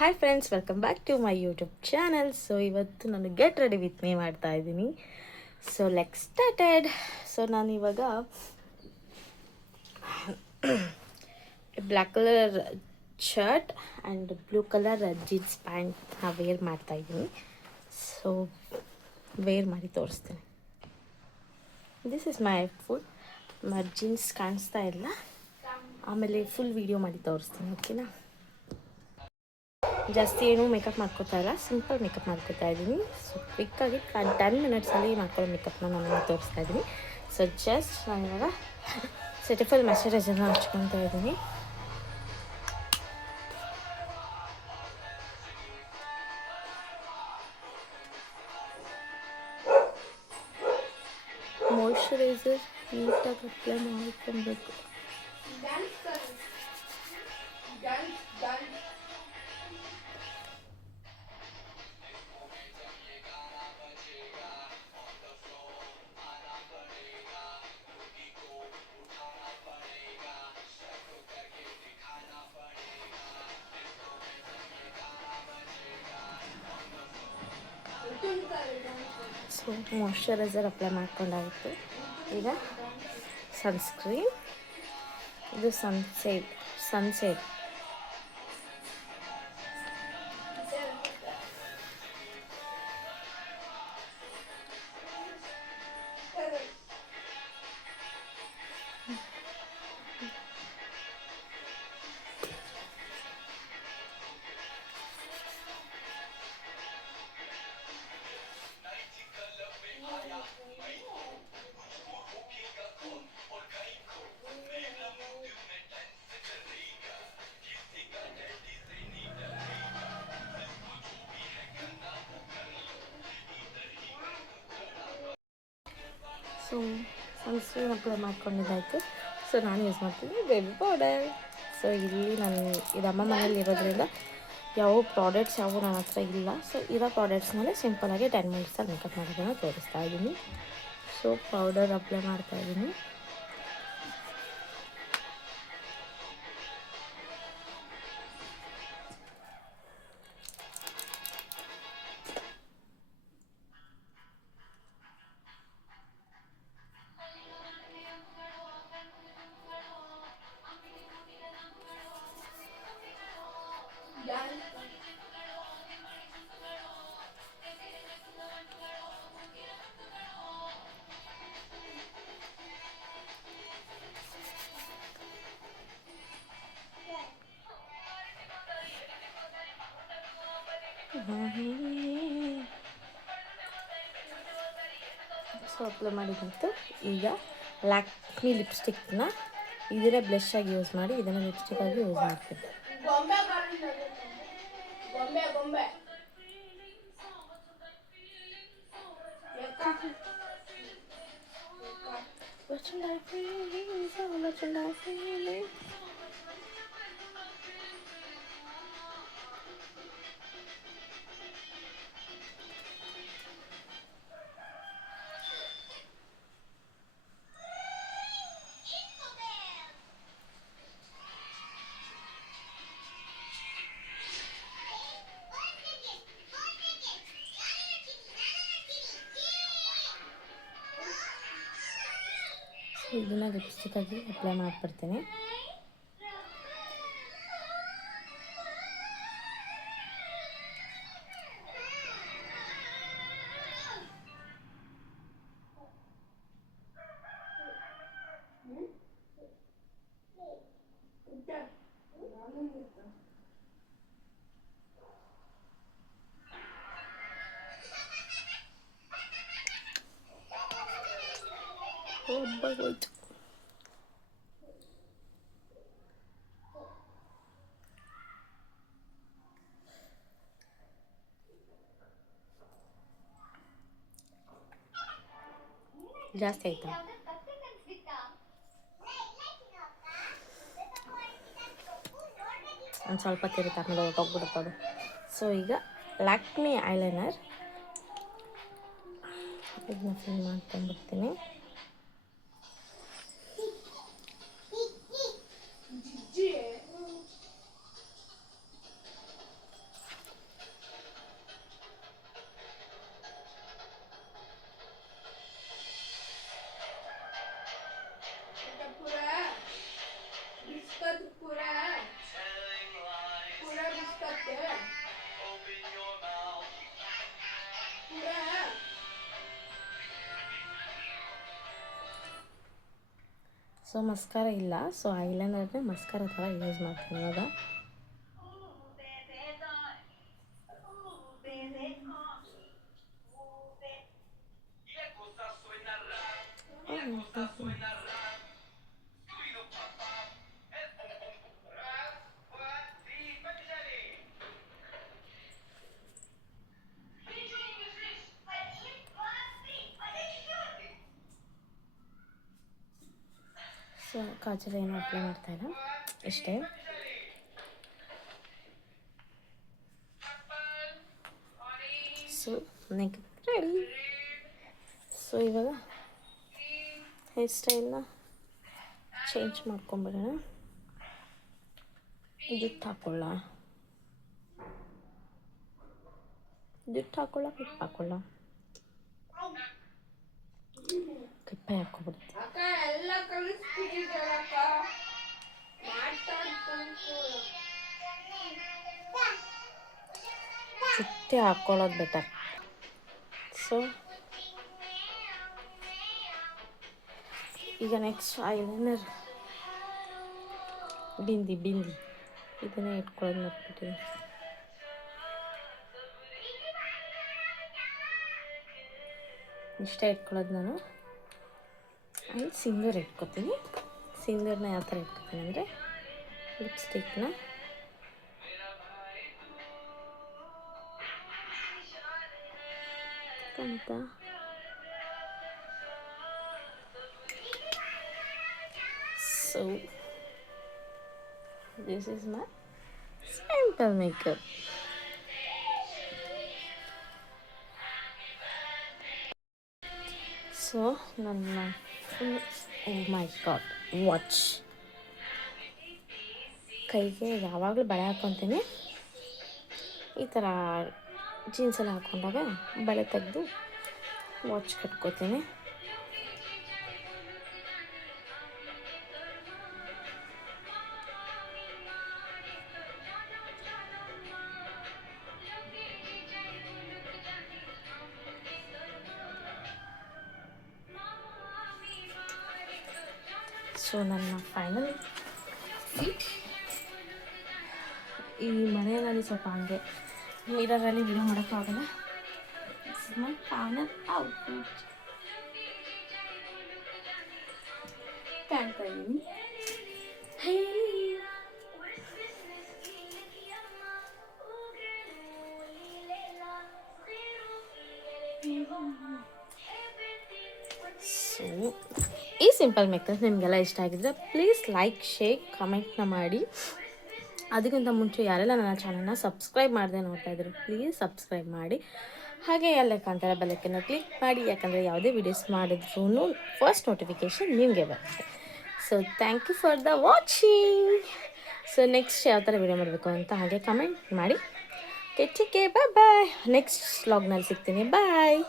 Hi friends, welcome back to my YouTube channel. So ಇವತ್ತು ನಾನು get ready with me ಮಾಡ್ತಾ ಇದ್ದೀನಿ. So let started. So ನಾನು ಇವಾಗ black colour shirt and blue colour jeans ಪ್ಯಾಂಟ್ನ wear ಮಾಡ್ತಾ ಇದ್ದೀನಿ. ಸೊ ವೇರ್ ಮಾಡಿ ತೋರಿಸ್ತೀನಿ. This is my full jeans ಕಾಣಿಸ್ತಾ ಇಲ್ಲ. ಆಮೇಲೆ ಫುಲ್ ವಿಡಿಯೋ ಮಾಡಿ ತೋರಿಸ್ತೀನಿ, ಓಕೆನಾ? ಜಾಸ್ತಿ ಏನೂ ಮೇಕಪ್ ಮಾಡ್ಕೋತಾ ಇಲ್ಲ, ಸಿಂಪಲ್ ಮೇಕಪ್ ಮಾಡ್ಕೋತಾ ಇದ್ದೀನಿ. ಸೊ ಕ್ವಿಕ್ಕಾಗಿ 10 ಮಿನಿಟ್ಸಲ್ಲಿ ಮಾಡ್ಕೊಳ್ಳೋ ಮೇಕಪ್ನ ನಾನು ತೋರಿಸ್ತಾ ಇದ್ದೀನಿ. ಸೊ ಜಸ್ಟ್ ನಾನು ಇವಾಗ ಸೆಟಿಫೈಲ್ ಮಾಯ್ಶ್ಚರೈಸರ್ನ ಹಚ್ಕೊತಾ ಇದ್ದೀನಿ. ಮಾಯ್ಶ್ಚರೈಸರ್ ನೀಟಾಗಿ ಅಪ್ಲೈ ಮಾಡ್ಕೊಬೇಕು. ಸೊ ಮಾಯ್ಶ್ಚರೈಸರ್ ಅಪ್ಲೈ ಮಾಡ್ಕೊಂಡಾಗಿತ್ತು. ಈಗ ಸನ್ಸ್ಕ್ರೀನ್, ಇದು ಸನ್ಸೆಟ್ ಸೊ ಸನ್ಸ್ಕ್ರೀನ್ ಅಪ್ಲೈ ಮಾಡ್ಕೊಂಡಿದ್ದಾಯಿತು. ಸೊ ನಾನು ಯೂಸ್ ಮಾಡ್ತೀನಿ ಬೇಬಿ ಪೌಡರ್. ಸೊ ಇಲ್ಲಿ ನಾನು ಇದಮ್ಮ ಮನೇಲಿ ಇರೋದ್ರಿಂದ ಯಾವ ಪ್ರಾಡಕ್ಟ್ಸ್ ನನ್ನ ಹತ್ರ ಇಲ್ಲ. ಸೊ ಇರೋ ಪ್ರಾಡಕ್ಟ್ಸ್ನಲ್ಲೇ ಸಿಂಪಲಾಗಿ 10 ಮಿನಿಟ್ಸಲ್ಲಿ ಮೇಕಪ್ ಮಾಡೋದನ್ನು ತೋರಿಸ್ತಾ ಇದ್ದೀನಿ. ಸೊ ಪೌಡರ್ ಅಪ್ಲೈ ಮಾಡ್ತಾಯಿದ್ದೀನಿ. ಸೊ ಅಪ್ಲೈ ಮಾಡಿದಂತು. ಈಗ ಲ್ಯಾಕ್ಮಿ ಲಿಪ್ಸ್ಟಿಕ್ನ ಇದನ್ನೇ ಬ್ಲಷ್ ಆಗಿ ಯೂಸ್ ಮಾಡಿ ಇದನ್ನು ಲಿಪ್ಸ್ಟಿಕ್ ಆಗಿ ಯೂಸ್ ಮಾಡ್ತೀನಿ. ಇದನ್ನು ಲಿಪ್ಸ್ಟಿಕ್ಕಾಗಿ ಅಪ್ಲೈ ಮಾಡಿಬಿಡ್ತೀನಿ. ಹೋಯ್ತು. ಜಾಸ್ತಿ ಆಯ್ತಾ? ಒಂದು ಸ್ವಲ್ಪ ತಿರುಗಿ ಆಮೇಲೆ ಹೊರಟೋಗ್ಬಿಡುತ್ತದು. ಸೊ ಈಗ ಲ್ಯಾಕ್ಮಿ ಐಲೈನರ್ ಇದನ್ನ ಫಿಲ್ ಮಾಡ್ಕೊಂಡ್ಬಿಡ್ತೀನಿ. ಸೊ ಮಸ್ಕಾರ ಇಲ್ಲ, ಸೊ ಐಲೈನರ್ನೇ ಮಸ್ಕಾರ ಥರ ಯೂಸ್ ಮಾಡ್ತೀನಿ ಇವಾಗ. ಸೊ ಕಾಜಲ್ ಏನು ಅಪ್ಲೈ ಮಾಡ್ತಾಯಿಲ್ಲ, ಇಷ್ಟೇ. So next ready. ಸೊ ಇವಾಗ ಹೇರ್ ಸ್ಟೈಲ್ನ ಚೇಂಜ್ ಮಾಡ್ಕೊಂಬಿಡೋಣ. ಜುಟ್ಟು ಹಾಕೊಳ್ಳ, ಕ್ಲಿಪ್ ಹಾಕೊಳ್ಳ, ಕ್ಲಿಪ್ಪೇ ಹಾಕ್ಕೊಬಿಡುತ್ತೆ. ಜುಟ್ಟೆ ಹಾಕ್ಕೊಳ್ಳೋದು ಬೆಟರ್. ಸೊ ಈಗ ನೆಕ್ಸ್ಟ್ ಐಲೈನರ್, ಬಿಂದಿ ಇದನ್ನೇ ಇಟ್ಕೊಳ್ಳೋದು ಮರ್ತ್ಬಿಟ್ಟಿದ್ದೀನಿ. ಇಷ್ಟೇ ಇಟ್ಕೊಳ್ಳೋದು ನಾನು. ಆ್ಯಂಡ್ ಸಿಂದೂರ್ ಇಟ್ಕೊತೀನಿ. ಸಿಂದೂರನ್ನ ಯಾವ ಥರ ಇಟ್ಕೊತೀನಿ ಅಂದರೆ ಲಿಪ್ಸ್ಟಿಕ್ನ ಅಂತ so this is my simple makeup. So ನನ್ನ ಓ ಮೈ ಗಾಡ್ ವಾಚ್ ಕೈಗೆ ಯಾವಾಗಲೂ ಬಳೆ ಹಾಕ್ಕೊತೀನಿ. ಈ ಥರ ಜೀನ್ಸೆಲ್ಲ ಹಾಕ್ಕೊಂಡಾಗ ಬಳೆ ತೆಗೆದು ವಾಚ್ ಕಟ್ಕೋತೀನಿ. ಸೊ ನನ್ನ ಫೈನಲ್ ಈ ಮನೆಯಲ್ಲಿ ಸ್ವಲ್ಪ ಹಂಗೆ ಮಿರರಲ್ಲಿ ವಿಡಿಯೋ ಮಾಡೋಕ್ಕಾಗಲ್ಲ. ಮೈ ಫೈನಲ್ ಔಟ್ಫಿಟ್ ಕಾಣ್ತಾ ಇದ್ದೀನಿ. ಸೊ ಈ ಸಿಂಪಲ್ ಮೇಕಪ್ ನಿಮಗೆಲ್ಲ ಇಷ್ಟ ಆಗಿದ್ರೆ ಪ್ಲೀಸ್ ಲೈಕ್, ಶೇರ್, ಕಮೆಂಟ್ನ ಮಾಡಿ. ಅದಕ್ಕಿಂತ ಮುಂಚೆ ಯಾರೆಲ್ಲ ನನ್ನ ಚಾನಲ್ನ ಸಬ್ಸ್ಕ್ರೈಬ್ ಮಾಡದೆ ನೋಡ್ತಾ ಇದ್ರು ಪ್ಲೀಸ್ ಸಬ್ಸ್ಕ್ರೈಬ್ ಮಾಡಿ. ಹಾಗೆ ಎಲ್ಲ ಕಾಣ್ತಾರೆ ಬೆಲ್ಲಕ್ಕನ್ನು ಕ್ಲಿಕ್ ಮಾಡಿ, ಯಾಕಂದರೆ ಯಾವುದೇ ವೀಡಿಯೋಸ್ ಮಾಡಿದ್ರೂ ಫಸ್ಟ್ ನೋಟಿಫಿಕೇಷನ್ ನಿಮಗೆ ಬರುತ್ತೆ. So thank you for the watching. So next ಯಾವ ಥರ ವೀಡಿಯೋ ಮಾಡಬೇಕು ಅಂತ ಹಾಗೆ ಕಮೆಂಟ್ ಮಾಡಿ. Take care, bye. ನೆಕ್ಸ್ಟ್ ವ್ಲಾಗ್ನಲ್ಲಿ ಸಿಗ್ತೀನಿ, ಬಾಯ್.